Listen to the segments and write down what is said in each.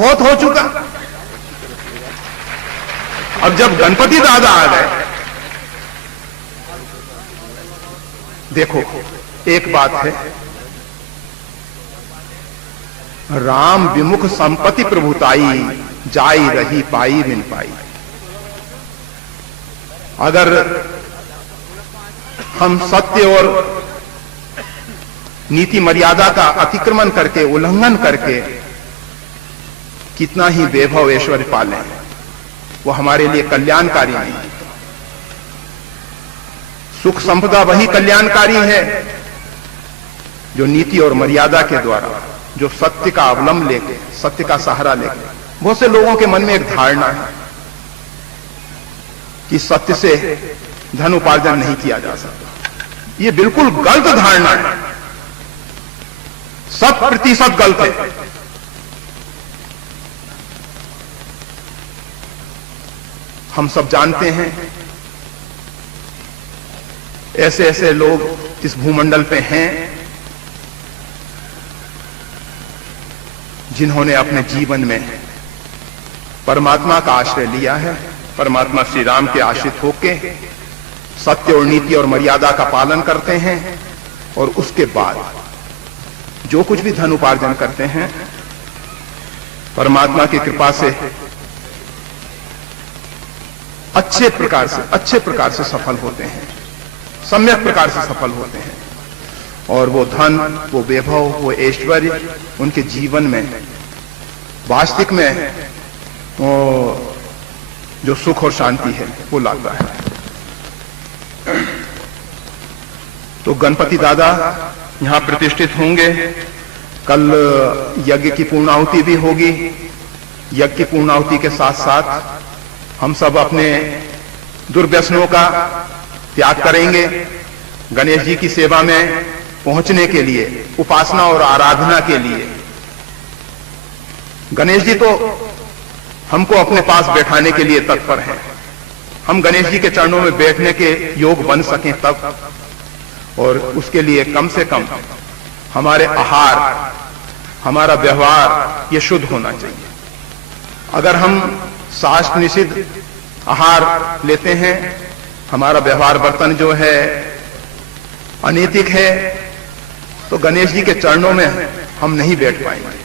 बहुत हो चुका। अब जब गणपति दादा आ गए, देखो एक बात है, राम विमुख संपत्ति प्रभुताई, जाई रही पाई बिन पाई। अगर हम सत्य और नीति मर्यादा का अतिक्रमण करके, उल्लंघन करके कितना ही वैभव ऐश्वर्य पालें, वो हमारे लिए कल्याणकारी नहीं। सुख संपदा वही कल्याणकारी है जो नीति और मर्यादा के द्वारा, जो सत्य का अवलंब लेके, सत्य का सहारा लेके। बहुत से लोगों के मन में एक धारणा है कि सत्य से धन उपार्जन नहीं किया जा सकता। ये बिल्कुल गलत धारणा है, 100% गलत है। हम सब जानते हैं ऐसे ऐसे लोग इस भूमंडल पे हैं जिन्होंने अपने जीवन में परमात्मा का आश्रय लिया है, परमात्मा श्री राम के आश्रित होके सत्य और नीति और मर्यादा का पालन करते हैं, और उसके बाद जो कुछ भी धन उपार्जन करते हैं परमात्मा की कृपा से अच्छे प्रकार से सफल होते हैं, सम्यक प्रकार से सफल होते हैं। और वो धन, वो वैभव, वो ऐश्वर्य उनके जीवन में वास्तविक में वो जो सुख और शांति है वो लाता है। तो गणपति दादा यहां प्रतिष्ठित होंगे। कल यज्ञ की पूर्णाहुति भी होगी। यज्ञ की पूर्णाहुति के साथ साथ हम सब अपने दुर्व्यसनों का त्याग करेंगे। गणेश जी की सेवा में पहुंचने के लिए, उपासना और आराधना के लिए। गणेश जी तो हमको अपने पास बैठाने के लिए तत्पर हैं। हम गणेश जी के चरणों में बैठने के योग बन सकें तब, और उसके लिए कम से कम हमारे आहार, हमारा व्यवहार ये शुद्ध होना चाहिए। अगर हम शास्त्र निषिद्ध आहार लेते हैं, हमारा व्यवहार वर्तन जो है अनैतिक है, तो गणेश जी के चरणों में हम नहीं बैठ पाएंगे।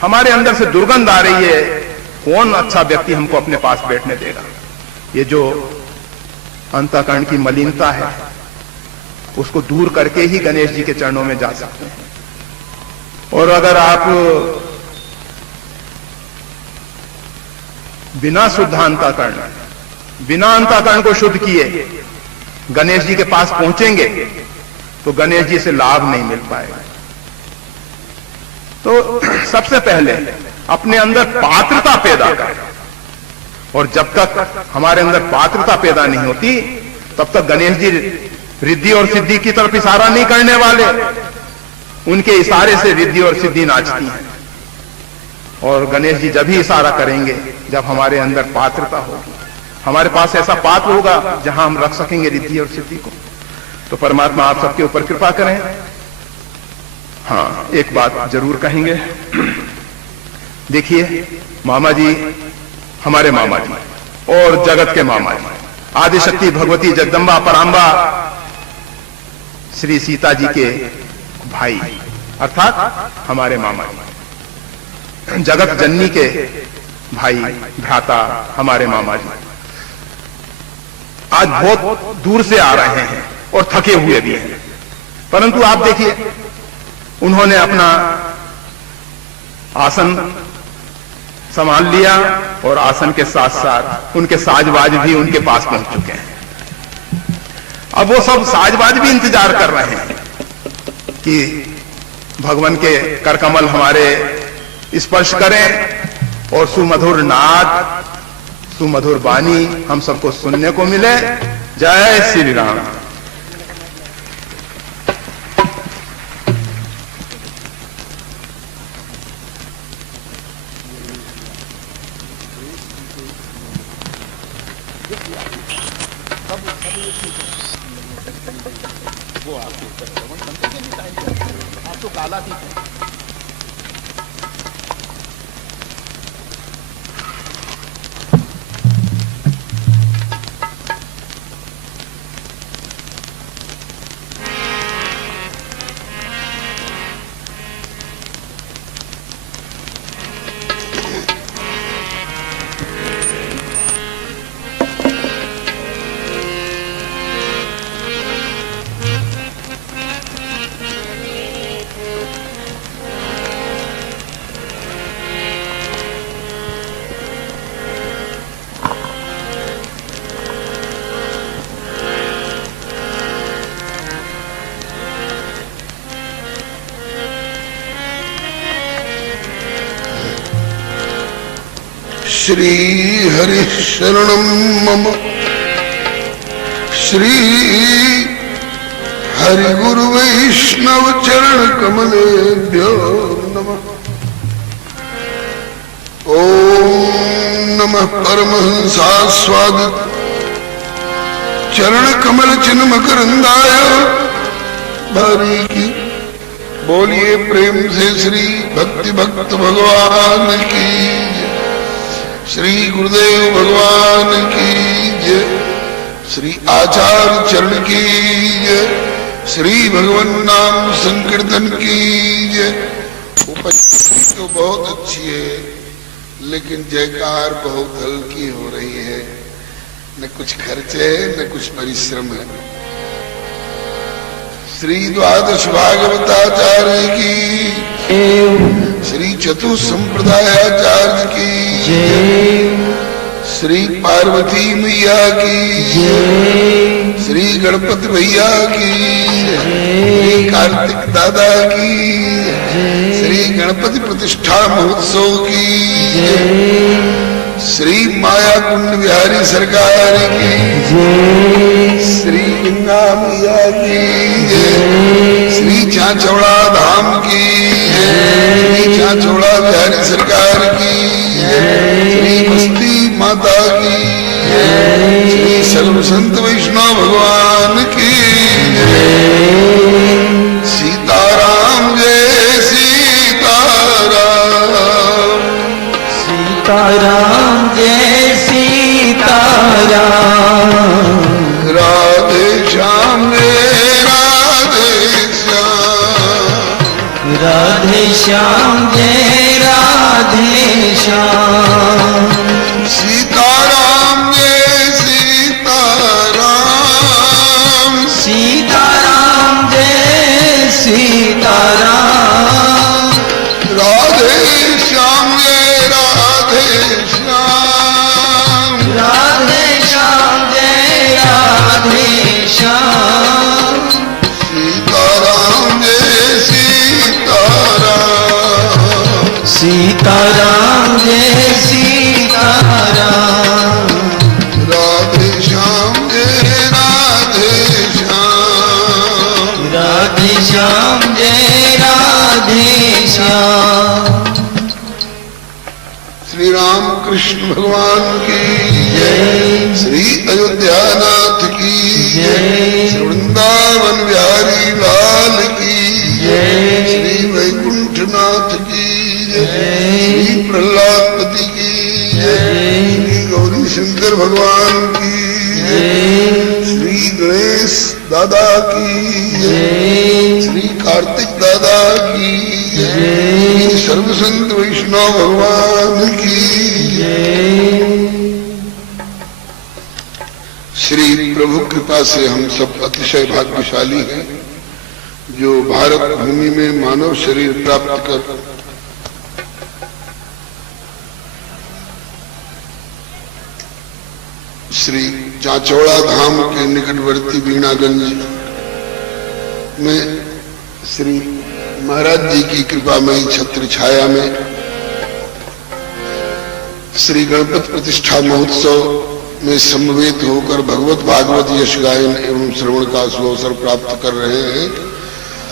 हमारे अंदर से दुर्गंध आ रही है, कौन अच्छा व्यक्ति हमको अपने पास बैठने देगा। ये जो अंतःकरण की मलिनता है उसको दूर करके ही गणेश जी के चरणों में जा सकते हैं। और अगर आप बिना शुद्ध अंतःकरण, बिना अंतःकरण को शुद्ध किए गणेश जी के पास पहुंचेंगे तो गणेश जी से लाभ नहीं मिल पाएगा। तो सबसे पहले अपने अंदर पात्रता पैदा करें, और जब तक हमारे अंदर पात्रता पैदा नहीं होती तब तक गणेश जी रिद्धि और सिद्धि की तरफ इशारा नहीं करने वाले। उनके इशारे से रिद्धि और सिद्धि नाचती हैं। और गणेश जी जब ही इशारा करेंगे जब हमारे अंदर पात्रता होगी, हमारे पास ऐसा पात्र होगा जहां हम रख सकेंगे रिद्धि और सिद्धि को। तो परमात्मा आप सबके ऊपर कृपा करें। हाँ, एक बात जरूर कहेंगे। देखिए, मामा जी हमारे मामा जी और जगत के मामा जी, आदिशक्ति भगवती जगदम्बा पराम्बा श्री सीता जी के भाई अर्थात हमारे मामा जी, जगत जननी के भाई भ्राता हमारे मामा जी आज बहुत दूर से आ रहे हैं और थके हुए भी हैं। परंतु आप देखिए, उन्होंने अपना आसन संभाल लिया और आसन के साथ साथ उनके साजबाज भी उनके पास पहुंच चुके हैं। अब वो सब साजबाज भी इंतजार कर रहे हैं कि भगवान के करकमल हमारे स्पर्श करें और सुमधुर नाद, सुमधुर वाणी हम सबको सुनने को मिले। जय श्री राम। वो आप तो काला थी। श्री हरि शरणं मम श्री हरि गुरु वैष्णव चरण कमलेभ्यो नमः। ओम नमः परमहंसास्वादित चरण कमल चिन्ह मकरंदाय भारी की। बोलिए प्रेम से श्री भक्ति भक्त भगवान की जय। श्री गुरुदेव भगवान की जय। श्री आचार्य चरण की जय। श्री भगवान नाम संकीर्तन की जय। उपस्थिति तो बहुत अच्छी है, लेकिन जयकार बहुत हल्की हो रही है। न कुछ खर्च है न कुछ परिश्रम है। श्री द्वादश भागवताचार्य की, श्री चतुर संप्रदायाचार्य की, श्री पार्वती मैया की, श्री गणपति भैया की, श्री कार्तिक दादा की, श्री गणपति प्रतिष्ठा महोत्सव की, श्री माया कुंड बिहारी सरकार की, श्री गंगा मैया की, श्री चाचौड़ा धाम की, श्री चाचौड़ा बिहारी सरकार की, श्री बस्ती माता की, श्री सर्व संत वैष्णव भगवान की। सीताराम जय सीताराम, सीताराम जय सीताराम, राधे श्याम जय राधे श्याम, राधे श्याम जय राधे श्याम, सीताराम जय सीताराम, सीताराम जय सीताराम, राधे श्याम जय राधे श्याम, राधे श्याम जय राधे श्याम, सीताराम जय सीताराम, सीताराम जय सीताराम, राधे श्याम जय राधे श्याम, राधे श्याम जय राधे श्याम। श्री राम कृष्ण भगवान की जय। श्री अयोध्यानाथ की जय। श्री वृंदावन बिहारी लाल की जय। श्री वैकुंठनाथ की जय। श्री प्रहलादपति की जय। श्री गौरी शंकर भगवान की जय। श्री गणेश दादा की जय। श्री कार्तिक दादा की जय। श्री सर्व संत वैष्णव भगवान की जय। श्री प्रभु कृपा से हम सब अतिशय भाग्यशाली हैं, जो भारत भूमि में मानव शरीर प्राप्त कर श्री चाचौड़ा धाम के निकटवर्ती वीणागंज में श्री महाराज जी की कृपामयी छत्र छाया में श्री गणपति प्रतिष्ठा महोत्सव में समवेत होकर भगवत भागवत यश गायन एवं श्रवण का सुअवसर प्राप्त कर रहे हैं।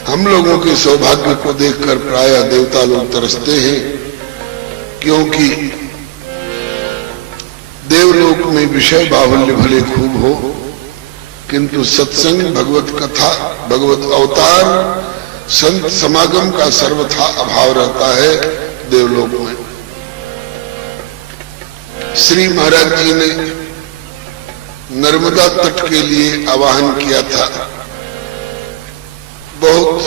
हम लोगों के सौभाग्य को देखकर प्रायः देवता लोग तरसते हैं, क्योंकि देवलोक में विषय बाहुल्य भले खूब हो, किंतु सत्संग, भगवत कथा, भगवत अवतार, संत समागम का सर्वथा अभाव रहता है देवलोक में। श्री महाराज जी ने नर्मदा तट के लिए आवाहन किया था। बहुत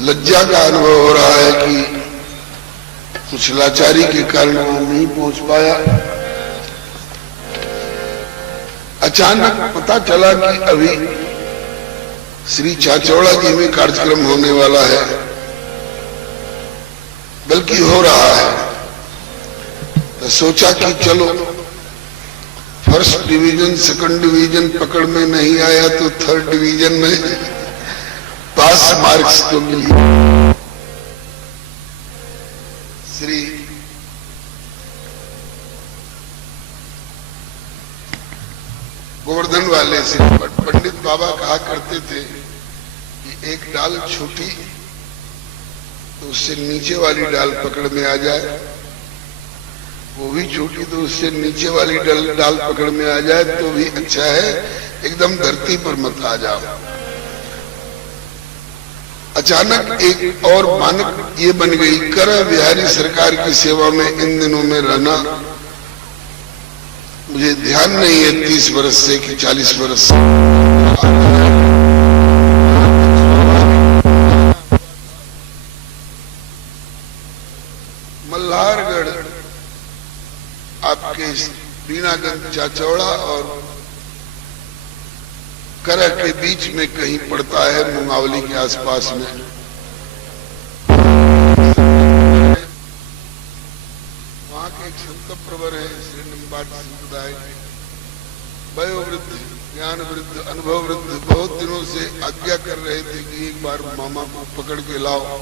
लज्जा का अनुभव हो रहा है कि कुछ लाचारी के कारण वहां नहीं पहुंच पाया। अचानक पता चला कि अभी श्री चाचौड़ा जी में कार्यक्रम होने वाला है, बल्कि हो रहा है। तो सोचा कि चलो फर्स्ट डिवीजन सेकंड डिवीजन पकड़ में नहीं आया तो थर्ड डिवीजन में पास मार्क्स तो मिली। पंडित बाबा कहा करते थे कि एक डाल छोटी तो उससे नीचे वाली डाल पकड़ में आ जाए, वो भी छोटी तो उससे नीचे वाली डाल पकड़ में आ जाए तो भी अच्छा है, एकदम धरती पर मत आ जाओ। अचानक एक और मानक ये बन गई, कर बिहारी सरकार की सेवा में इन दिनों में रहना। मुझे ध्यान नहीं है 30 वर्ष से कि 40 वर्ष से। मल्हारगढ़ आपके बीणागंज चाचौड़ा और करह के बीच में कहीं पड़ता है, मुंगावली के आसपास में। वहां के एक संत प्रवर है श्री निम्बाट संप्रदाय, वयोवृद्ध, ज्ञान वृद्ध, अनुभव वृद्ध, बहुत दिनों से आज्ञा कर रहे थे कि एक बार मामा को पकड़ के लाओ,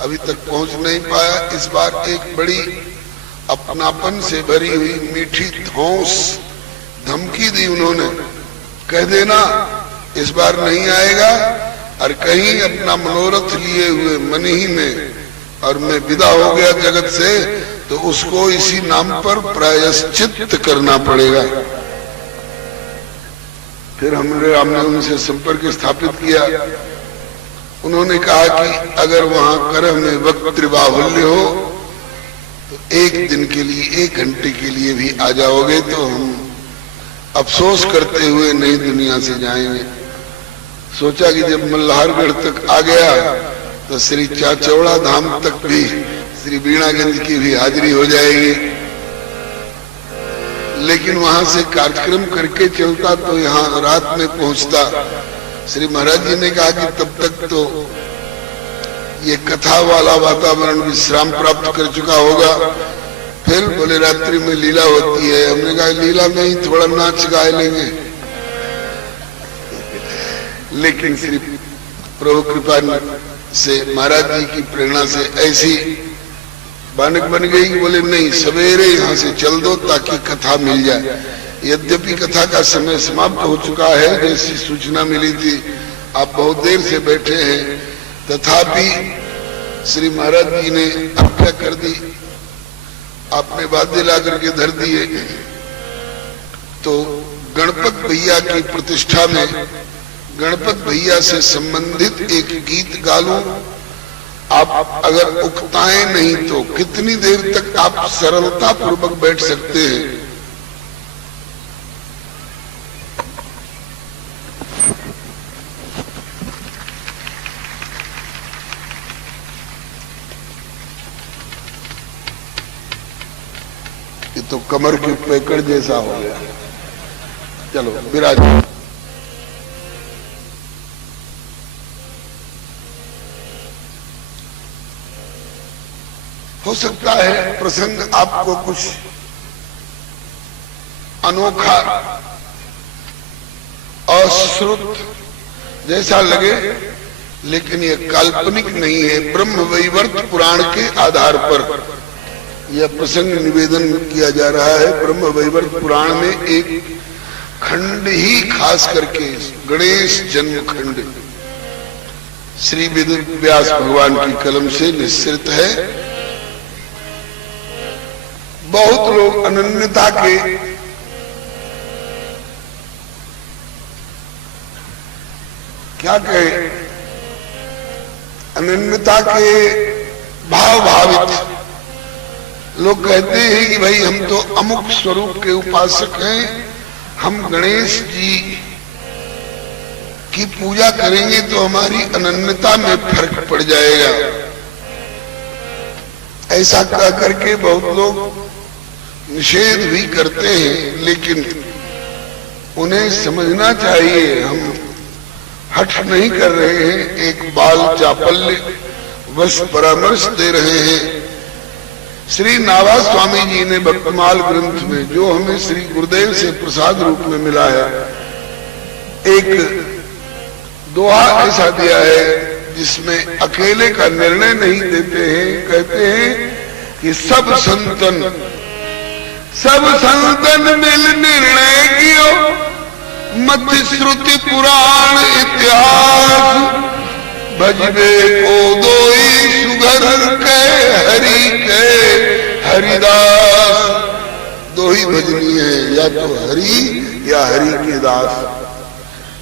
अभी तक पहुंच नहीं पाया। इस बार एक बड़ी अपनापन से भरी हुई मीठी धौंस धमकी दी उन्होंने, कह देना इस बार नहीं आएगा, और कहीं अपना मनोरथ लिए हुए मन ही में और मैं विदा हो गया जगत से, तो उसको इसी नाम पर प्रायश्चित करना पड़ेगा। फिर हमने उनसे संपर्क स्थापित किया। उन्होंने कहा कि अगर वहां करह में वक्त बाहुल्य हो तो एक दिन के लिए, 1 घंटे के लिए भी आ जाओगे तो हम अफसोस करते हुए नई दुनिया से जाएंगे। सोचा कि जब मल्हारगढ़ तक आ गया तो श्री चाचौड़ा धाम तक भी श्री बीणागंज की भी हाजिरी हो जाएगी, लेकिन वहां से कार्यक्रम करके चलता तो यहाँ रात में पहुंचता। श्री महाराज जी ने कहा कि तब तक तो ये कथा वाला वातावरण विश्राम प्राप्त कर चुका होगा। फिर बोले रात्रि में लीला होती है। हमने कहा लीला में ही थोड़ा नाच गा लेंगे, लेकिन श्री प्रभु कृपा से, महाराज जी की प्रेरणा से ऐसी बानक बन गई कि बोले नहीं, सवेरे यहाँ से चल दो ताकि कथा मिल जाए। यद्यपि कथा का समय समाप्त हो चुका है, जैसी सूचना मिली थी, आप बहुत देर से बैठे हैं, तथापि श्री महाराज जी ने आज्ञा कर दी, आपने वाद्य ला करके धर दिए। तो गणपत भैया की प्रतिष्ठा में गणपत भैया से संबंधित एक गीत गा लूं। आप अगर उकताएं नहीं तो कितनी देर तक आप सरलता पूर्वक बैठ सकते हैं। ये तो कमर के पैकड़ जैसा हो गया। चलो विराज। हो सकता है प्रसंग आपको कुछ अनोखा अश्रुत जैसा लगे, लेकिन यह काल्पनिक नहीं है। ब्रह्म वैवर्त पुराण के आधार पर यह प्रसंग निवेदन किया जा रहा है। ब्रह्म वैवर्त पुराण में एक खंड ही खास करके गणेश जन्म खंड श्री वेद व्यास भगवान की कलम से निश्चित है। बहुत लोग अनन्यता के क्या कहे, अनन्यता के भाव भावित लोग कहते हैं कि भाई हम तो अमुक स्वरूप के उपासक हैं, हम गणेश जी की पूजा करेंगे तो हमारी अनन्यता में फर्क पड़ जाएगा। ऐसा कह करके बहुत लोग निषेध भी करते हैं, लेकिन उन्हें समझना चाहिए हम हठ नहीं कर रहे हैं, एक बाल चापल्य वश परामर्श दे रहे हैं। श्री नाभा स्वामी जी ने भक्तमाल ग्रंथ में, जो हमें श्री गुरुदेव से प्रसाद रूप में मिला है, एक दोहा ऐसा दिया है जिसमें अकेले का निर्णय नहीं देते हैं। कहते हैं कि सब संतन मिल निर्णय कियो, मति श्रुति पुराण इतिहास भजबे को दोई सुगर के हरि के हरिदास। दो ही भजनी है, या तो हरि या हरि के दास।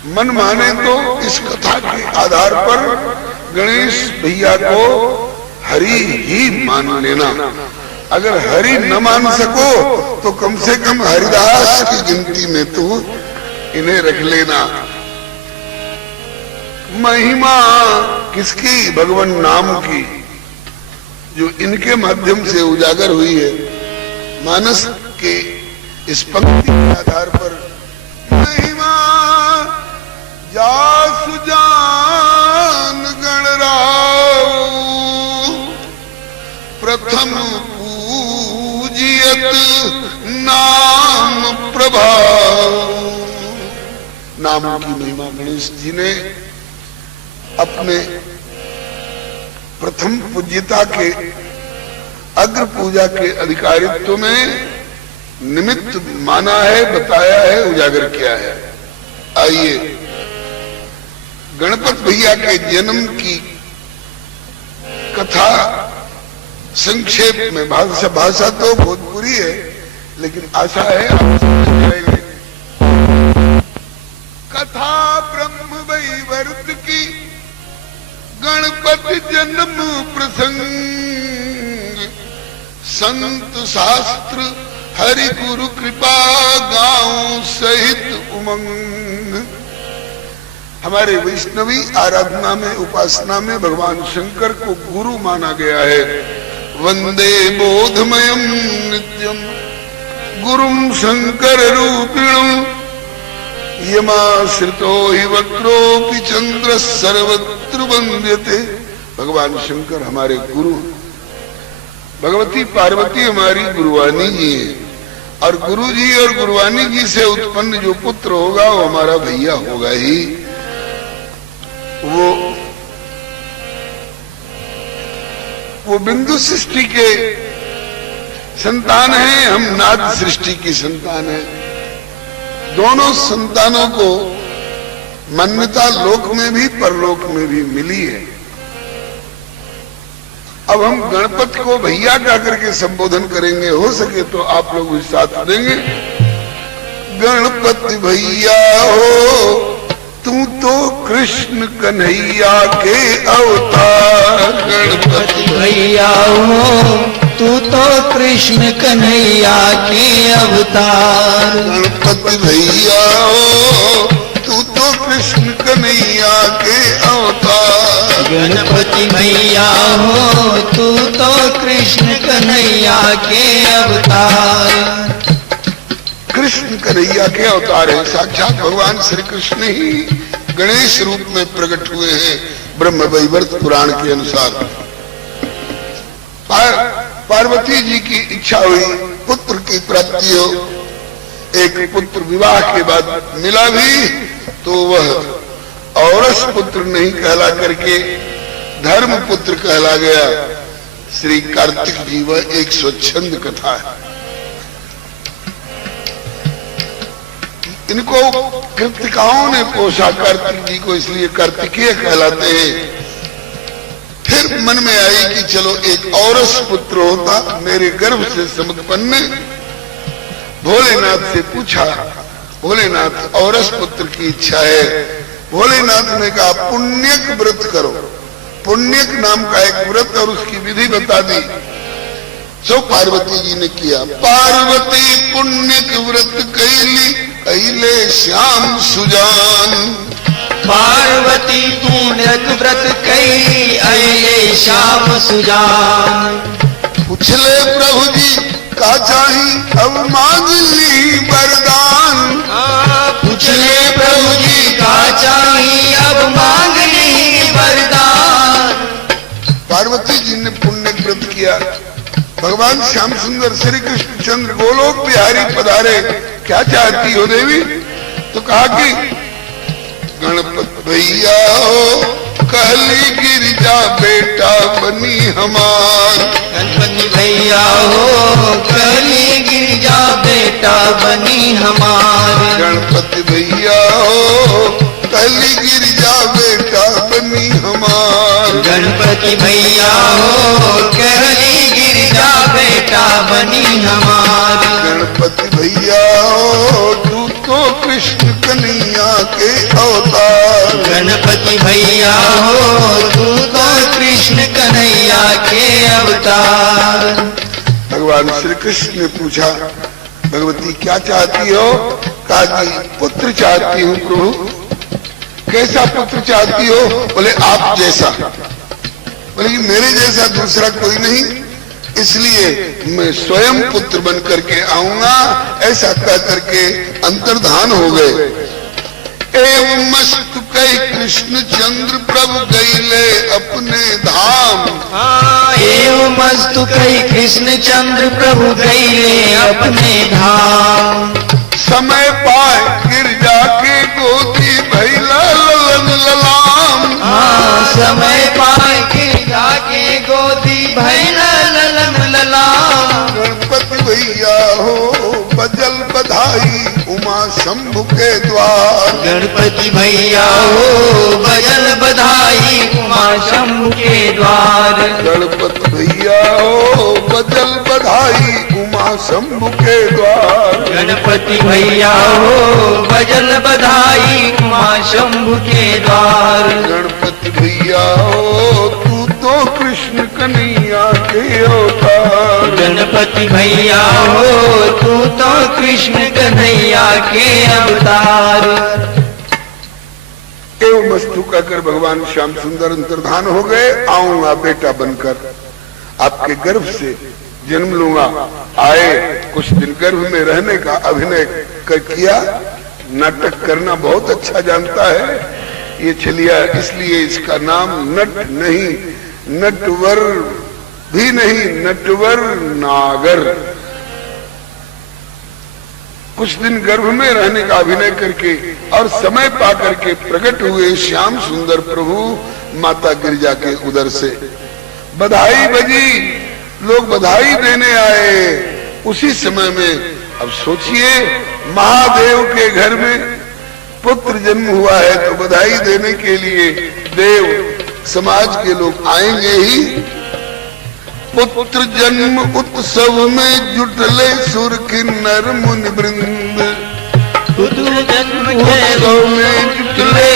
मन माने तो इस कथा के आधार पर गणेश भैया को हरि ही मान लेना। अगर हरि न मान सको तो कम से कम हरिदास की गिनती में तो इन्हें रख लेना। महिमा किसकी? भगवान नाम की, जो इनके माध्यम से उजागर हुई है। मानस के इस पंक्ति के आधार पर महिमा जासु जान गणराव प्रथम पूजियत नाम प्रभाव। नाम की महिमा गणेश जी ने अपने प्रथम पूज्यता के अग्र पूजा के अधिकारित्व में निमित्त माना है, बताया है, उजागर किया है। आइए गणपत भैया के जन्म की कथा संक्षेप में, भाषा तो भोजपुरी है लेकिन आशा है आप समझ जाएंगे। कथा ब्रह्म वैवर्त की गणपति जन्म प्रसंग संत शास्त्र हरि गुरु कृपा गांव सहित उमंग। हमारे वैष्णवी आराधना में, उपासना में भगवान शंकर को गुरु माना गया है। वंदे बोधमयम नित्यम गुरुम शंकर रूपिणम यमाश्रितो हि वक्रोपि चंद्र सर्वत्र वंद्यते। भगवान शंकर हमारे गुरु, भगवती पार्वती हमारी गुरुवानी जी है, और गुरु जी और गुरुवानी जी से उत्पन्न जो पुत्र होगा वो हमारा भैया होगा ही। वो बिंदु सृष्टि के संतान हैं, हम नाद सृष्टि की संतान हैं। दोनों संतानों को मान्यता लोक में भी परलोक में भी मिली है। अब हम गणपति को भैया कह करके संबोधन करेंगे, हो सके तो आप लोग भी साथ देंगे। गणपति भैया हो तू तो कृष्ण कन्हैया के अवतार। गणपति भैया हो तू तो कृष्ण कन्हैया के अवतार। गणपति भैया हो तू तो कृष्ण कन्हैया के अवतार। गणपति भैया हो तू तो कृष्ण कन्हैया के अवतार। कृष्ण कन्हैया के अवतार है, साक्षात भगवान श्री कृष्ण ही गणेश रूप में प्रकट हुए हैं। ब्रह्म वैवर्त पुराण के अनुसार पार्वती जी की इच्छा हुई पुत्र की प्राप्ति हो। एक पुत्र विवाह के बाद मिला भी तो वह औरस पुत्र नहीं कहला करके धर्म पुत्र कहला गया। श्री कार्तिक जी वह एक स्वच्छंद कथा है। इनको कृतिकाओं ने पोषा कार्तिक जी को, इसलिए कार्तिकेय कहलाते हैं। फिर मन में आई कि चलो एक औरस पुत्र होता मेरे गर्भ से समुत्पन्न। भोलेनाथ से पूछा, भोलेनाथ औरस पुत्र की इच्छा है। भोलेनाथ ने कहा पुण्यक व्रत करो। पुण्यक नाम का एक व्रत और उसकी विधि बता दी। सो पार्वती जी ने किया। पार्वती पुण्यक व्रत कैली कैले श्याम सुजान। पार्वती पुण्यक व्रत कैली अइले श्याम सुजान। पूछले प्रभु जी का चाही अब मांग ली वरदान। पूछले प्रभु जी का चाही अब मांग ली वरदान। पार्वती जी ने पुण्य व्रत किया। भगवान श्याम सुंदर श्री कृष्ण चंद्र गोलोक बिहारी पधारे। क्या चाहती हो देवी? तो कहा कि गणपत भैया हो कहली गिरिजा बेटा बनी हमार। गणपति भैया हो कहली गिरिजा बेटा बनी हमार। गणपति भैया हो पहली गिरजा बेटा बनी हमार। गणपति भैया हो कहली गिरजा बेटा बनी हमार। गणपति भैया हो तू तो कृष्ण कन्हैया के अवतार। गणपति भैया हो तू तो कृष्ण कन्हैया के अवतार। भगवान श्री कृष्ण ने पूछा भगवती क्या चाहती हो? कहा कि पुत्र चाहती हूँ प्रभु। कैसा पुत्र चाहती हो? बोले आप जैसा। बोले कि मेरे जैसा दूसरा कोई नहीं, इसलिए मैं स्वयं पुत्र बन करके आऊंगा। ऐसा कह करके अंतर्धान हो गए। एवं मस्त कई कृष्ण चंद्र प्रभु गईले अपने धाम। एवं मस्तु कई कृष्ण चंद्र प्रभु गईले अपने धाम। समय पाए गिरजा के गोदी भैला ललन ललाम। समय पाए गिरजा के गोदी भैला ललन ललाम। गणपति भैया हो बजल बधाई उमा शंभु के द्वार। गणपति भैया हो बजल बधाई उमा शंभु के द्वार। गणपति भैया हो बजल बधाई उमा शंभु के द्वार। गणपति भैया हो बजल बधाई उमा शंभु के द्वार। गणपति भैया हो तू तो कृष्ण कन्हैया के अवतार। गणपति भैया हो तू तो कृष्ण कन्हैया के अवतार। एवं वस्तु कहकर भगवान श्याम सुंदर अंतर्धान हो गए। आऊंगा बेटा बनकर, आपके गर्भ से जन्म लूंगा। आए, कुछ दिन गर्भ में रहने का अभिनय कर किया। नाटक करना बहुत अच्छा जानता है ये छलिया, इसलिए इसका नाम नट नहीं, नटवर भी नहीं, नटवर नागर। कुछ दिन गर्भ में रहने का अभिनय करके और समय पा करके प्रकट हुए श्याम सुंदर प्रभु माता गिरिजा के उदर से। बधाई बजी, लोग बधाई देने आए। उसी समय में अब सोचिए, महादेव के घर में पुत्र जन्म हुआ है तो बधाई देने के लिए देव समाज के लोग आएंगे ही। पुत्र जन्म उत्सव में जुटले सुर किन्नर मुनि वृंद। पुत्र जन्म उत्सव में जुटले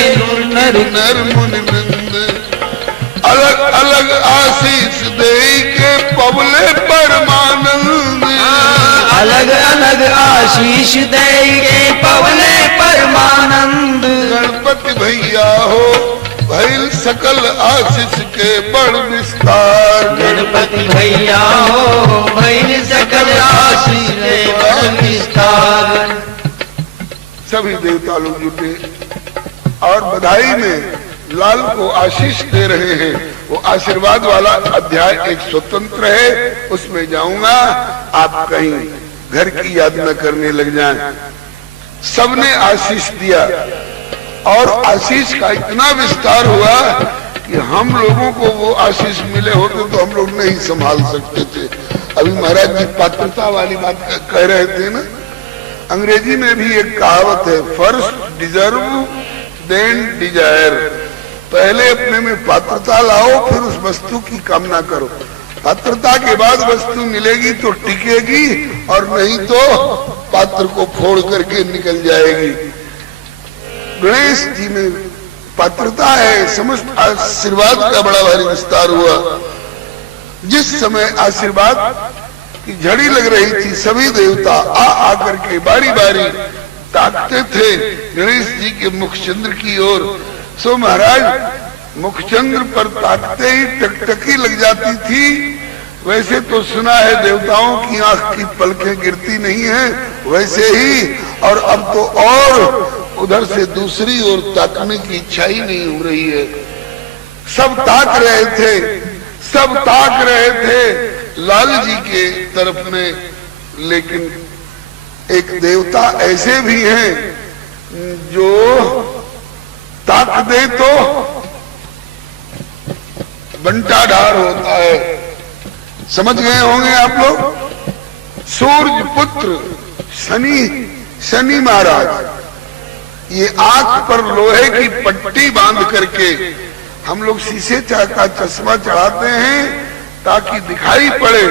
नर मुनि वृंद। अलग अलग आशीष दे के पवले परमानंद। अलग अलग आशीष दे के पवले परमानंद। गणपति भैया हो भैल सकल आशीष के बड़ विस्तार। गणपति भैया हो भैल सकल आशीष के बड़ विस्तार। सभी देवता लोग जुटे और बधाई में लाल को आशीष दे रहे हैं। वो आशीर्वाद वाला अध्याय एक स्वतंत्र है, उसमें जाऊंगा। आप कहीं घर की याद न करने लग जाएं। सबने आशीष दिया और आशीष का इतना विस्तार हुआ कि हम लोगों को वो आशीष मिले होते तो हम लोग नहीं संभाल सकते थे। अभी महाराज जी पात्रता वाली बात कह रहे थे ना, अंग्रेजी में भी एक कहावत है, फर्स्ट डिजर्व देन डिजायर। पहले अपने में पात्रता लाओ, फिर उस वस्तु की कामना करो। पात्रता के बाद वस्तु मिलेगी तो टिकेगी, और नहीं तो पात्र को फोड़ करके निकल जाएगी। गणेश जी में पात्रता है, समस्त आशीर्वाद का बड़ा भारी विस्तार हुआ। जिस समय आशीर्वाद की झड़ी लग रही थी, सभी देवता आ करके बारी बारी ताकते थे गणेश जी के मुखचंद्र की ओर। सो महाराज मुखचंद्र पर ताकते ही टकटकी लग जाती थी। वैसे तो सुना है देवताओं की आंख की पलकें गिरती नहीं है, वैसे ही। और अब तो और उधर से दूसरी ओर ताकने की इच्छा ही नहीं हो रही है। सब ताक रहे थे, सब ताक रहे थे लाल जी के तरफ में। लेकिन एक देवता ऐसे भी हैं जो ताक दे तो बंटा ढार होता है। समझ गए होंगे आप लोग। सूर्य पुत्र शनि महाराज ये आंख पर लोहे की पट्टी बांध करके हम लोग शीशे का चश्मा चढ़ाते हैं ताकि दिखाई पड़े,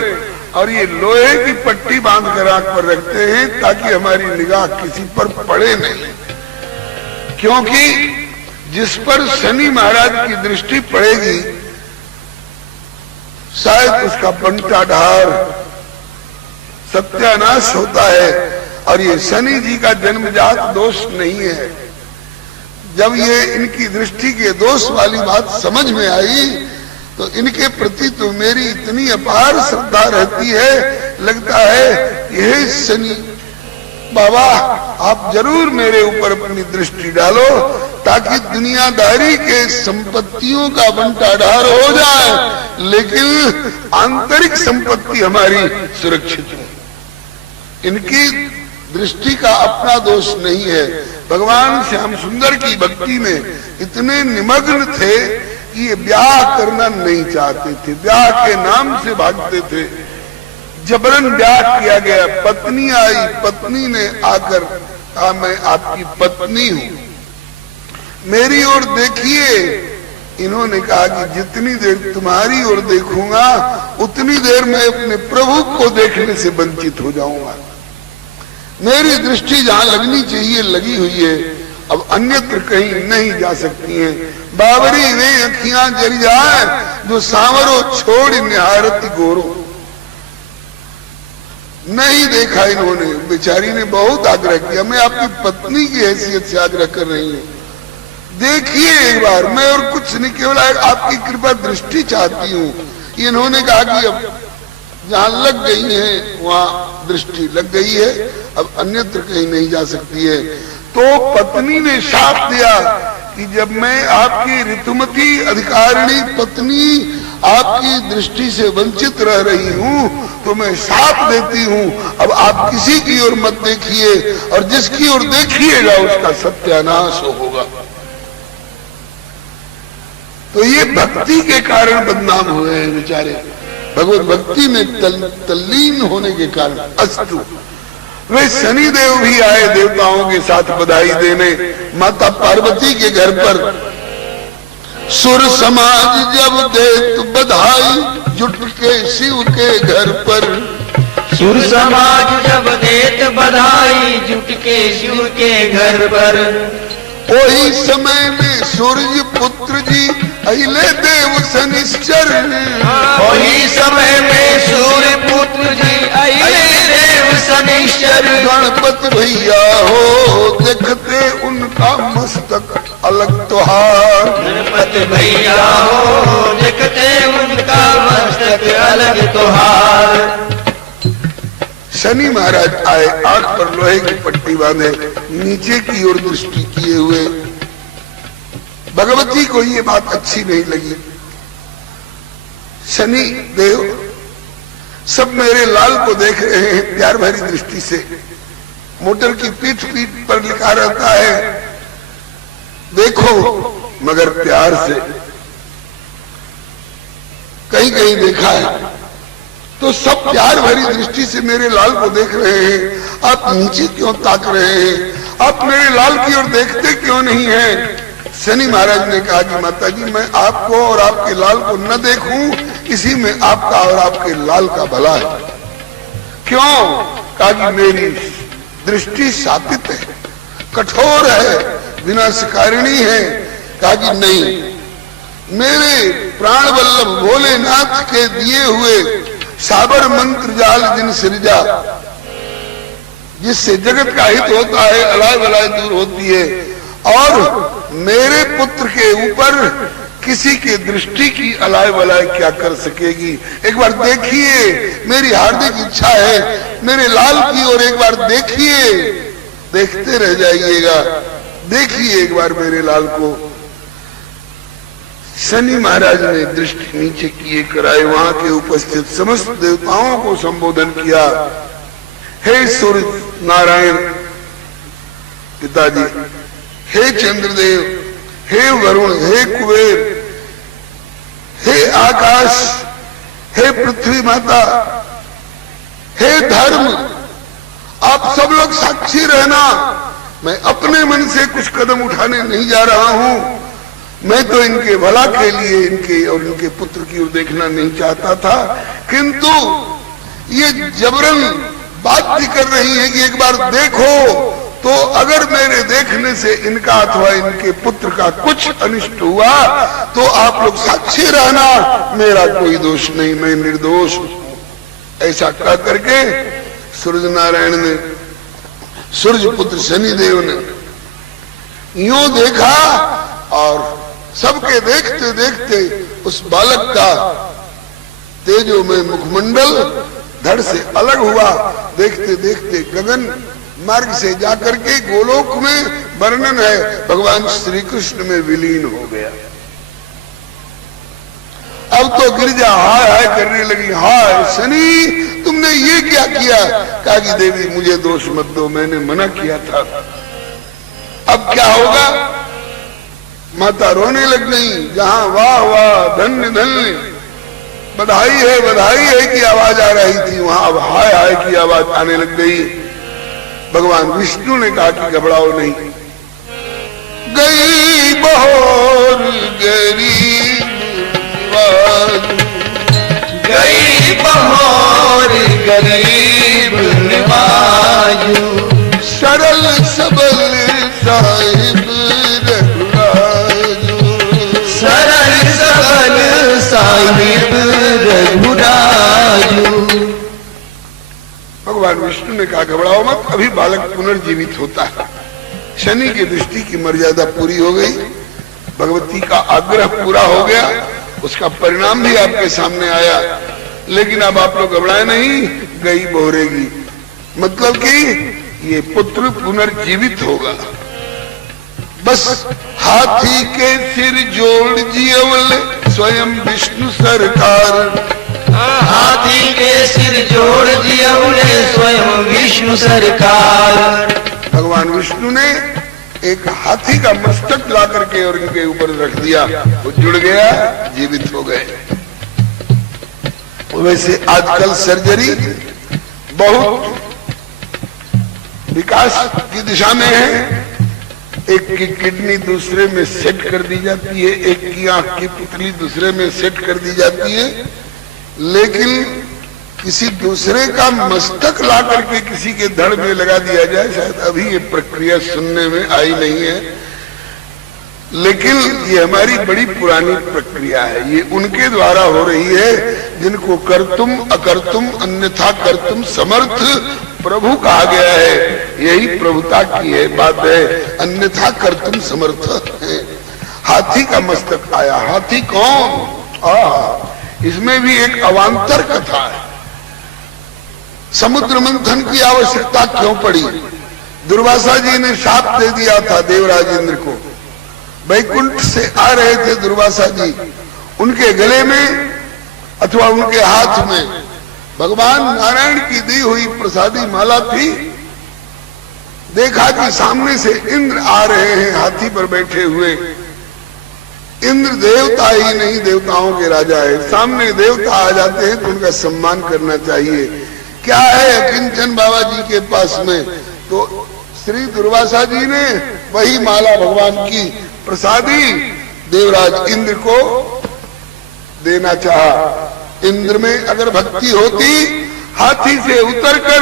और ये लोहे की पट्टी बांध कर आंख पर रखते हैं ताकि हमारी निगाह किसी पर पड़े नहीं। क्योंकि जिस पर शनि महाराज की दृष्टि पड़ेगी शायद उसका बंटा ढार सत्यानाश होता है। और ये शनि जी का जन्मजात दोष नहीं है। जब ये इनकी दृष्टि के दोष वाली बात समझ में आई तो इनके प्रति तो मेरी इतनी अपार श्रद्धा रहती है, लगता है यह शनि बाबा आप जरूर मेरे ऊपर अपनी दृष्टि डालो ताकि दुनियादारी के संपत्तियों का बंटाढार हो जाए, लेकिन आंतरिक संपत्ति हमारी सुरक्षित हो। इनकी दृष्टि का अपना दोष नहीं है। भगवान श्याम सुंदर की भक्ति में इतने निमग्न थे कि ये ब्याह करना नहीं चाहते थे, ब्याह के नाम से भागते थे। जबरन ब्याह किया गया, पत्नी आई, पत्नी ने आकर कहा मैं आपकी पत्नी हूं, मेरी ओर देखिए। इन्होंने कहा कि जितनी देर तुम्हारी ओर देखूंगा उतनी देर मैं अपने प्रभु को देखने से वंचित हो जाऊंगा। मेरी दृष्टि जहां लगनी चाहिए लगी हुई है, अब अन्यत्र कहीं नहीं जा सकती हैं। बाबरी वे अखियां जल जाए जो सांवरो छोड़ निहारती गोरो। नहीं देखा इन्होंने, बेचारी ने बहुत आग्रह किया, मैं आपकी पत्नी की हैसियत से आग्रह कर रही हूं, देखिए एक बार, मैं और कुछ नहीं, केवल आपकी कृपा दृष्टि चाहती हूँ। इन्होंने कहा कि अब जहां लग गई है वहां दृष्टि लग गई है, अब अन्यत्र कहीं नहीं जा सकती है। तो पत्नी ने शाप दिया कि जब मैं आपकी ऋतुमती अधिकारिणी पत्नी आपकी दृष्टि से वंचित रह रही हूँ तो मैं शाप देती हूँ, अब आप किसी की ओर मत देखिए, और जिसकी ओर देखिएगा उसका सत्यानाश होगा। तो ये भक्ति के कारण बदनाम हुए हैं बेचारे, भगवत भक्ति में तल्लीन होने के कारण। अस्तु, वे शनि देव भी आए देवताओं के साथ बधाई देने माता पार्वती के घर पर। सुर समाज जब देत बधाई जुट के शिव के घर पर। सुर समाज जब देत बधाई जुट के शिव के घर पर। वही समय में सूर्य पुत्र जी अहिले देव शनिश्चर। वही समय में सूर्य पुत्र जी अहिले देव शनिश्चर। गणपत भैया हो देखते उनका मस्तक अलग त्योहार। गणपत भैया हो देखते उनका मस्तक अलग त्योहार। शनि महाराज आए, आंख पर लोहे की पट्टी बांधे, नीचे की ओर दृष्टि किए हुए। भगवती को ये बात अच्छी नहीं लगी। शनि देव सब मेरे लाल को देख रहे हैं प्यार भरी दृष्टि से। मोटर की पीठ पर लिखा रहता है देखो मगर प्यार से, कहीं कहीं देखा है। तो सब प्यार भरी दृष्टि से मेरे लाल को देख रहे हैं, आप नीचे क्यों ताक रहे हैं, आप मेरे लाल की ओर देखते क्यों नहीं हैं? शनि महाराज ने कहा कि माता जी मैं आपको और आपके लाल को न देखूं, इसी में आपका और आपके लाल का भला है। क्यों? कहा कि मेरी दृष्टि शापित है, कठोर है, विनाशकारिणी है। कहा कि नहीं, मेरे प्राण वल्लभ भोलेनाथ के दिए हुए साबर मंत्र जाल जिन सृजा, जिससे जगत का हित होता है, अलाय बलाय दूर होती है, और मेरे पुत्र के ऊपर किसी की दृष्टि की अलाय बलाय क्या कर सकेगी? एक बार देखिए, मेरी हार्दिक इच्छा है, मेरे लाल की ओर एक बार देखिए, देखते रह जाइएगा, देखिए एक बार मेरे लाल को। शनि महाराज ने दृष्टि नीचे किए कराए, वहां के उपस्थित समस्त देवताओं को संबोधन किया। हे सूर्य नारायण पिताजी, हे चंद्रदेव, हे वरुण, हे कुबेर, हे आकाश, हे पृथ्वी माता, हे धर्म, आप सब लोग साक्षी रहना मैं अपने मन से कुछ कदम उठाने नहीं जा रहा हूं, मैं तो इनके भला के लिए इनके और इनके पुत्र की ओर देखना नहीं चाहता था, किंतु ये जबरन बात कर रही है कि एक बार देखो, तो अगर मेरे देखने से इनका अथवा इनके पुत्र का कुछ अनिष्ट हुआ तो आप लोग साक्षी रहना, मेरा कोई दोष नहीं, मैं निर्दोष हूं। ऐसा कह करके सूर्य नारायण ने, सूर्य पुत्र शनिदेव ने यूं देखा और सबके देखते देखते उस बालक का तेजो में मुखमंडल धड़ से अलग हुआ। देखते देखते गगन मार्ग से जाकर के गोलोक में वर्णन है भगवान श्री कृष्ण में विलीन हो गया। अब तो गिरिजा हाय हाय करने लगी, हाय शनि तुमने ये क्या किया? कहा कि देवी मुझे दोष मत दो, मैंने मना किया था। अब क्या होगा? माता रोने लग गई। जहां वाह वाह धन्य धन्य बधाई है की आवाज आ रही थी, वहां अब हाय हाय की आवाज आने लग गई। भगवान विष्णु ने कहा कि घबराओ नहीं, गई बहोर गरीब गई बहोर गरीब निवाजू, सरल सबल साहिब रघुराजू, सरल सबल साहिब रघुराजू। भगवान विष्णु ने कहा घबराओ मत, अभी बालक पुनर्जीवित होता है। शनि की दृष्टि की मर्यादा पूरी हो गई, भगवती का आग्रह पूरा हो गया, उसका परिणाम भी आपके सामने आया। लेकिन अब आप लोग घबराए नहीं, गई बोरेगी, मतलब कि ये पुत्र पुनर्जीवित होगा। बस हाथी के सिर जोड़ जियवल स्वयं विष्णु सरकार, हाथी के सिर जोड़ दिया उन्हें स्वयं विष्णु सरकार। भगवान विष्णु ने एक हाथी का मस्तक ला करके और इनके ऊपर रख दिया, वो जुड़ गया, जीवित हो गए। वैसे आजकल सर्जरी बहुत विकास की दिशा में है। एक की किडनी दूसरे में सेट कर दी जाती है, एक की आंख की पुतली दूसरे में सेट कर दी जाती है, लेकिन किसी दूसरे का मस्तक ला करके किसी के धड़ में लगा दिया जाए, शायद अभी ये प्रक्रिया सुनने में आई नहीं है। लेकिन ये हमारी बड़ी पुरानी प्रक्रिया है, ये उनके द्वारा हो रही है जिनको कर्तुम अकर्तुम अन्यथा कर्तुम समर्थ प्रभु कहा गया है। यही प्रभुता की है बात है, अन्यथा कर्तुम समर्थ है। हाथी का मस्तक आया, हाथी कौन? इसमें भी एक अवांतर कथा है। समुद्र मंथन की आवश्यकता क्यों पड़ी? दुर्वासा जी ने शाप दे दिया था देवराज इंद्र को। वैकुंठ से आ रहे थे दुर्वासा जी, उनके गले में अथवा उनके हाथ में भगवान नारायण की दी हुई प्रसादी माला थी। देखा कि सामने से इंद्र आ रहे हैं हाथी पर बैठे हुए। इंद्र देवता ही नहीं, देवताओं के राजा है। सामने देवता आ जाते हैं तो उनका सम्मान करना चाहिए। क्या है अकिंचन बाबा जी के पास में? तो श्री दुर्वासा जी ने वही माला भगवान की प्रसादी देवराज इंद्र को देना चाहा। इंद्र में अगर भक्ति होती, हाथी से उतरकर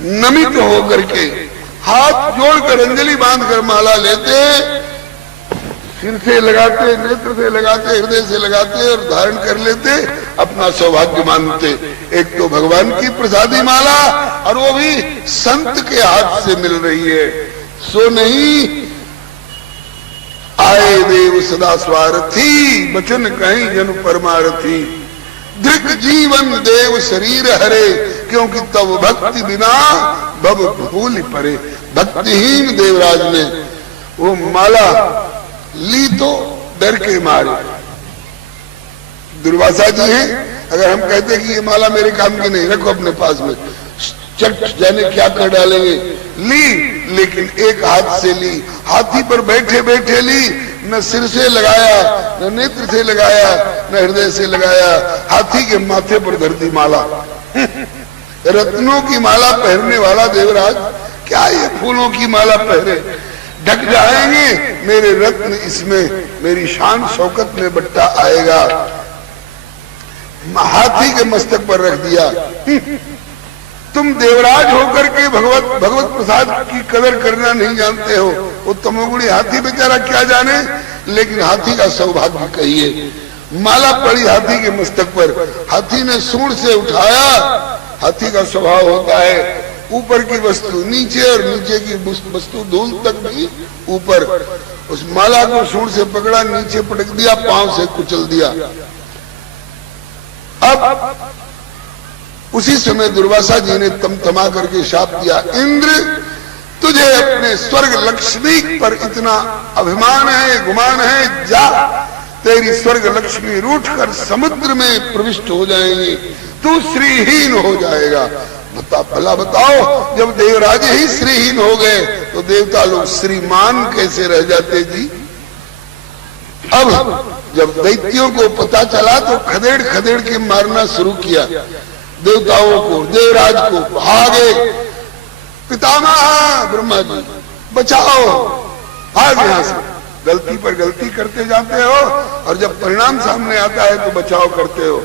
नमित होकर के हाथ जोड़कर अंजलि बांधकर माला लेते, सिर से लगाते, नेत्र से लगाते, हृदय से लगाते और धारण कर लेते, अपना सौभाग्य मानते। एक तो भगवान की प्रसादी माला और वो भी संत के हाथ से मिल रही है। सो नहीं आए देव सदा स्वार्थी, वचन कहीं जन परमार्थी। दृक जीवन देव शरीर हरे, क्योंकि तब भक्ति बिना बब भूल परे। भक्तिहीन देवराज ने वो माला ली तो डर के मारे। दुर्वासा जी हैं, अगर हम कहते कि ये माला मेरे काम की नहीं, रखो अपने पास में, चट जाने क्या कर डालेंगे। ली, लेकिन एक हाथ से ली, हाथी पर बैठे बैठे ली, न सिर से लगाया, न नेत्र से लगाया, न हृदय से लगाया, हाथी के माथे पर धर दी माला। रत्नों की माला पहनने वाला देवराज क्या ये फूलों की माला पहरे, ढक जाएंगे मेरे रत्न, इसमें मेरी शान शौकत में बट्टा आएगा। हाथी के मस्तक पर रख दिया। तुम देवराज होकर के भगवत प्रसाद की कदर करना नहीं जानते हो। वो तमोगुणी हाथी बेचारा क्या जाने, लेकिन हाथी का सौभाग्य कहिए। माला पड़ी हाथी के मस्तक पर, हाथी ने सूंड से उठाया। हाथी का स्वभाव होता है ऊपर की वस्तु नीचे और नीचे की वस्तु धूल तक भी ऊपर। उस माला को सूंड से पकड़ा, नीचे पटक दिया, पांव से कुचल दिया। अब उसी समय दुर्वासा जी ने तमतमा करके शाप दिया, इंद्र तुझे अपने स्वर्ग लक्ष्मी पर इतना अभिमान है, गुमान है, जा तेरी स्वर्ग लक्ष्मी रूठकर समुद्र में प्रविष्ट हो जाएंगी, तू श्रीहीन हो जाएगा। भला बताओ, जब देवराज ही श्रीहीन हो गए तो देवता लोग श्रीमान कैसे रह जाते जी। अब जब दैत्यों को पता चला तो खदेड़ खदेड़ के मारना शुरू किया देवताओं को, देवराज को। भागे, पितामह ब्रह्मा जी बचाओ, भाग यहां से। गलती पर गलती करते जाते हो और जब परिणाम सामने आता है तो बचाव करते हो।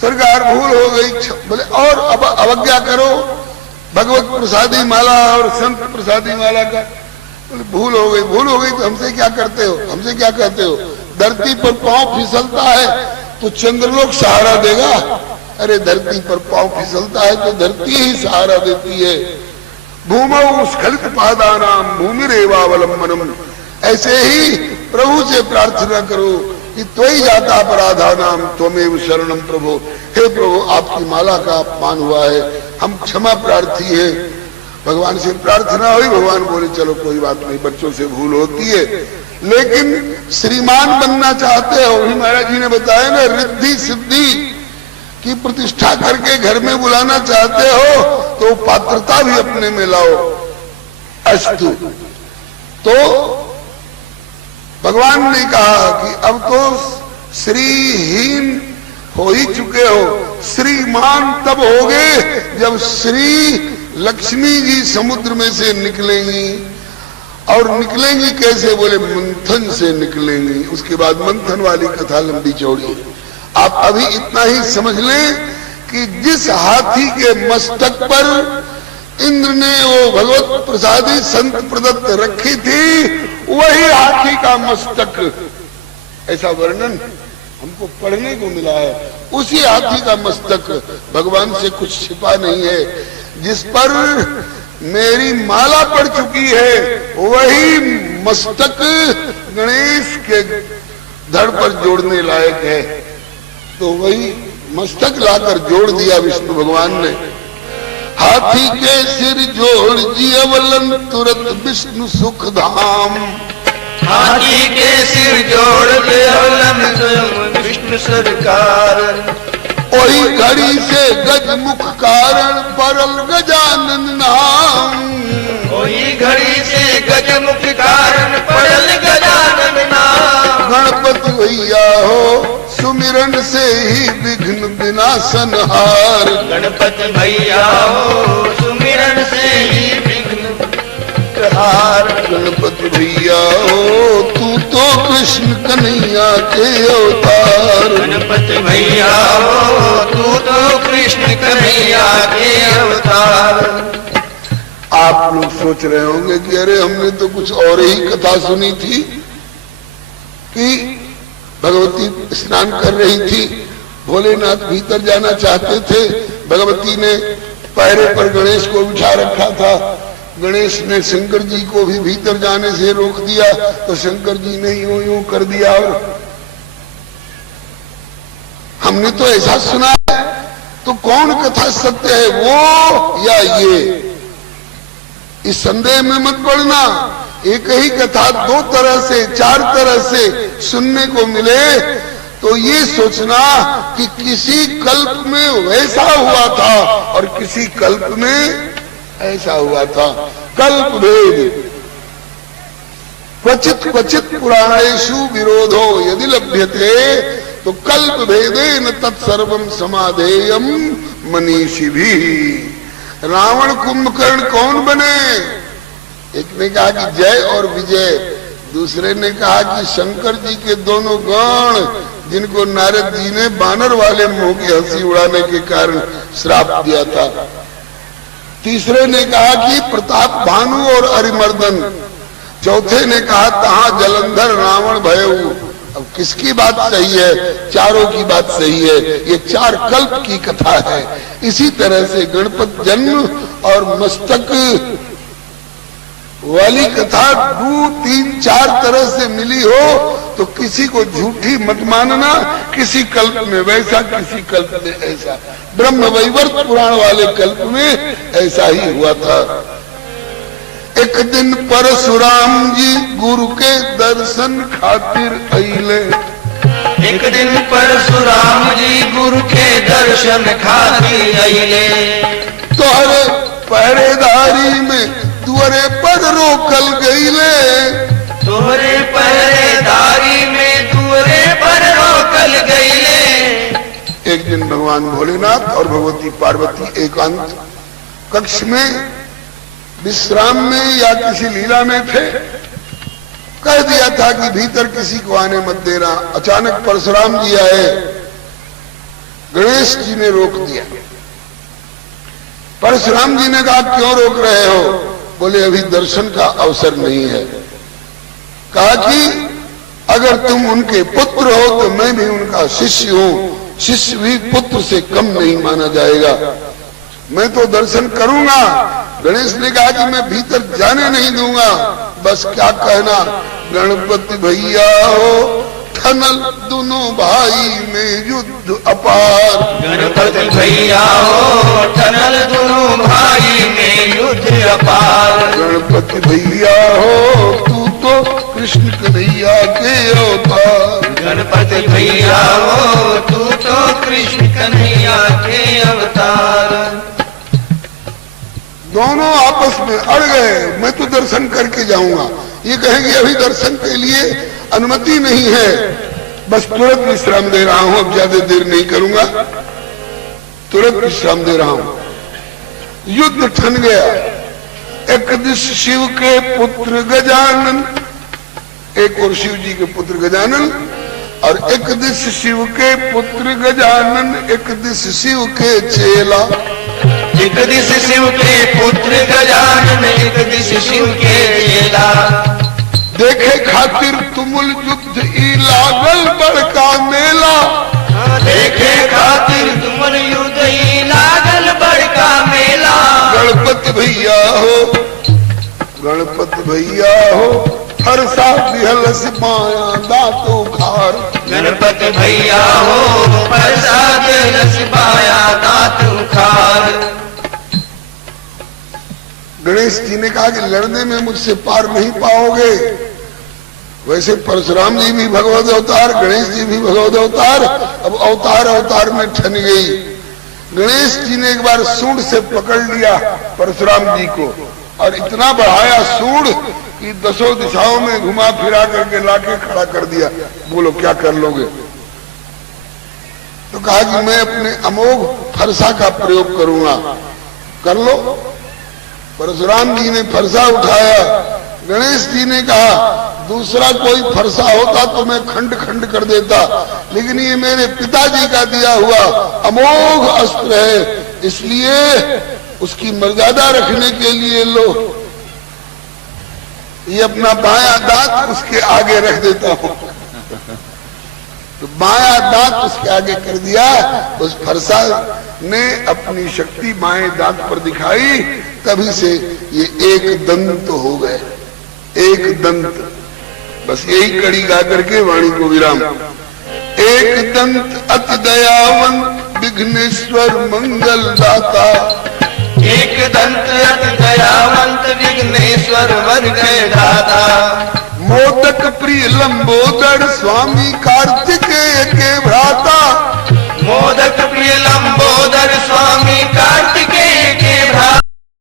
सरकार भूल हो गई, बोले और अब अवज्ञा करो भगवत प्रसादी माला और संत प्रसादी माला का। बोले भूल हो गई तो हमसे क्या करते हो, हमसे क्या कहते हो। धरती पर पांव फिसलता है तो चंद्रलोक सहारा देगा। अरे धरती पर पांव फिसलता है तो धरती ही सहारा देती है। भूमौ स्खलित पादानाम भूमिरेवावलंबनम। ऐसे ही प्रभु से प्रार्थना करो कि त्वयि जाता अपराधानाम त्वमेव शरणम प्रभु। हे प्रभु, आपकी माला का अपमान हुआ है, हम क्षमा प्रार्थी हैं। भगवान से प्रार्थना हुई, भगवान बोले चलो कोई बात नहीं, बच्चों से भूल होती है, लेकिन श्रीमान बनना चाहते हो। महाराज जी ने बताया ना, रिद्धि सिद्धि की प्रतिष्ठा करके घर में बुलाना चाहते हो तो पात्रता भी अपने में लाओ। अस्तु। तो भगवान ने कहा कि अब तो श्रीहीन हो ही चुके हो, श्रीमान तब होगे जब श्री लक्ष्मी जी समुद्र में से निकलेंगी। और निकलेंगी कैसे, बोले मंथन से निकलेंगी। उसके बाद मंथन वाली कथा लंबी चौड़ी है। आप अभी इतना ही समझ लें कि जिस हाथी के मस्तक पर इंद्र ने वो भगवत प्रसादी संत प्रदत्त रखी थी, वही हाथी का मस्तक, ऐसा वर्णन हमको पढ़ने को मिला है। उसी हाथी का मस्तक, भगवान से कुछ छिपा नहीं है, जिस पर मेरी माला पड़ चुकी है, वही मस्तक गणेश के धड़ पर जोड़ने लायक है। तो वही मस्तक लाकर जोड़ दिया विष्णु भगवान ने। हाथी के सिर जोड़ जियवलन तुरंत विष्णु सुख धाम। हाथी के सिर जोड़ जियवलन विष्णु सरकार। वही घड़ी से गजमुख कारण परल गजानन नाम। वही घड़ी से गजमुख कारण परल गजानन नाम। गणपति भैया हो सुमिरन से ही विघ्न विनाशन हार। गणपति भैया हो सुमिरन से ही विघ्न हार। गणपति भैया हो तू तो कृष्ण कन्हैया के अवतार। गणपति भैया हो तू तो कृष्ण कन्हैया के अवतार। आप लोग सोच रहे होंगे कि अरे हमने तो कुछ और ही कथा सुनी थी कि भगवती स्नान कर रही थी, भोलेनाथ भीतर जाना चाहते थे, भगवती ने पैरे पर गणेश को बिठा रखा था, गणेश ने शंकर जी को भी भीतर जाने से रोक दिया, तो शंकर जी ने यूं कर दिया। और हमने तो ऐसा सुना है, तो कौन कथा सत्य है, वो या ये? इस संदेह में मत पड़ना। एक ही कथा दो तरह से, चार तरह से सुनने को मिले तो ये सोचना कि किसी कल्प में वैसा हुआ था और किसी कल्प में ऐसा हुआ था। कल्प भेद। क्वचित क्वचित पुराणेषु विरोधो यदि लभ्यते तो कल्प भेदेन तत्सर्वं समाधेयं मनीषिभिः। रावण कुंभकर्ण कौन बने? एक ने कहा कि जय और विजय, दूसरे ने कहा कि शंकर जी के दोनों गण जिनको नारद जी ने बानर वाले मुंह की हंसी उड़ाने के कारण श्राप दिया था। तीसरे ने कहा कि प्रताप भानु और अरिमर्दन। चौथे ने कहा तहां जलंधर रावण भयऊ। अब किसकी बात सही है? चारों की बात सही है। ये 4 कल्प की कथा है। इसी तरह से गणपत जन्म और मस्तक वाली कथा 2, 3, 4 तरह से मिली हो तो किसी को झूठी मत मानना। किसी कल्प में वैसा, किसी कल्प में ऐसा। ब्रह्म वैवर्त पुराण वाले कल्प में ऐसा ही हुआ था। एक दिन परशुराम जी गुरु के दर्शन खातिर अइले। एक दिन परशुराम जी गुरु के दर्शन खातिर अइले। तोहरे पहरेदारी में दुआरे पर रोकल गईले। तोहरे पहरेदारी में दुआरे पर रोकल गईले। एक दिन भगवान भोलेनाथ और भगवती पार्वती एकांत कक्ष में विश्राम में या किसी लीला में थे। कह दिया था कि भीतर किसी को आने मत देना। अचानक परशुराम जी आए, गणेश जी ने रोक दिया। परशुराम जी ने कहा क्यों रोक रहे हो? बोले अभी दर्शन का अवसर नहीं है। कहा कि अगर तुम उनके पुत्र हो तो मैं भी उनका शिष्य हूं। शिष्य भी पुत्र से कम नहीं माना जाएगा। मैं तो दर्शन करूंगा। गणेश ने कहा कि मैं भीतर जाने नहीं दूंगा। बस क्या कहना, गणपति भैया हो ठनल दोनों भाई में युद्ध अपार। गणपति भैया हो ठनल दोनों भाई में युद्ध अपार। गणपति भैया हो तू तो कृष्ण कन्हैया के अवतार। गणपति भैया हो तू तो कृष्ण कन्हैया के अवतार। दोनों आपस में अड़ गए। मैं तो दर्शन करके जाऊंगा। ये कहेंगे अभी दर्शन के लिए अनुमति नहीं है। बस तुरंत विश्राम दे रहा हूं, अब ज्यादा देर नहीं करूंगा, तुरंत विश्राम दे रहा हूं। युद्ध ठन गया। एक दिश शिव के पुत्र गजानन, एक और शिव जी के पुत्र गजानन, और एक दिश शिव के पुत्र गजानन, एक दिश शिव के चेला। एक दिश शिव के पुत्र गजानन, एक दिश शिव के चेला। देखे खातिर तुमुल युद्ध ई लागल बड़का मेला। देखे खातिर तुमुल युद्ध ई लागल बड़का मेला। गणपति भैया हो, गणपति भैया हो फरसा दिहल सिपाया दांतों खार। गणपति भैया हो फरसा दिहल सिपाया दांतों खार। गणेश जी ने कहा कि लड़ने में मुझसे पार नहीं पाओगे। वैसे परशुराम जी भी भगवत अवतार, गणेश जी भी भगवत अवतार। अब अवतार अवतार में ठन गई। गणेश जी ने एक बार सूंड से पकड़ लिया परशुराम जी को और इतना बढ़ाया सूंड कि 10 दिशाओं में घुमा फिरा करके लाके खड़ा कर दिया। बोलो क्या कर लोगे? तो कहा कि मैं अपने अमोघ फरसा का प्रयोग करूंगा। कर लो। परशुराम जी ने फरसा उठाया। गणेश जी ने कहा दूसरा कोई फरसा होता तो मैं खंड खंड कर देता, लेकिन ये मेरे पिताजी का दिया हुआ अमोघ अस्त्र है, इसलिए उसकी मर्यादा रखने के लिए लो ये अपना बायां दांत उसके आगे रख देता हूं। तो बायां दांत उसके आगे कर दिया। उस फरसा ने अपनी शक्ति बाएं दांत पर दिखाई। तभी से ये एक दंत हो गए। एक दंत। बस यही कड़ी गा करके वाणी को विराम। एक दंत अति दयावंत विघ्नेश्वर मंगल दाता। एक दंत अति दयावंत विघ्नेश्वर वर्ग दाता। मोदक प्रिय लंबोदर स्वामी कार्तिकेय के भ्राता। मोदक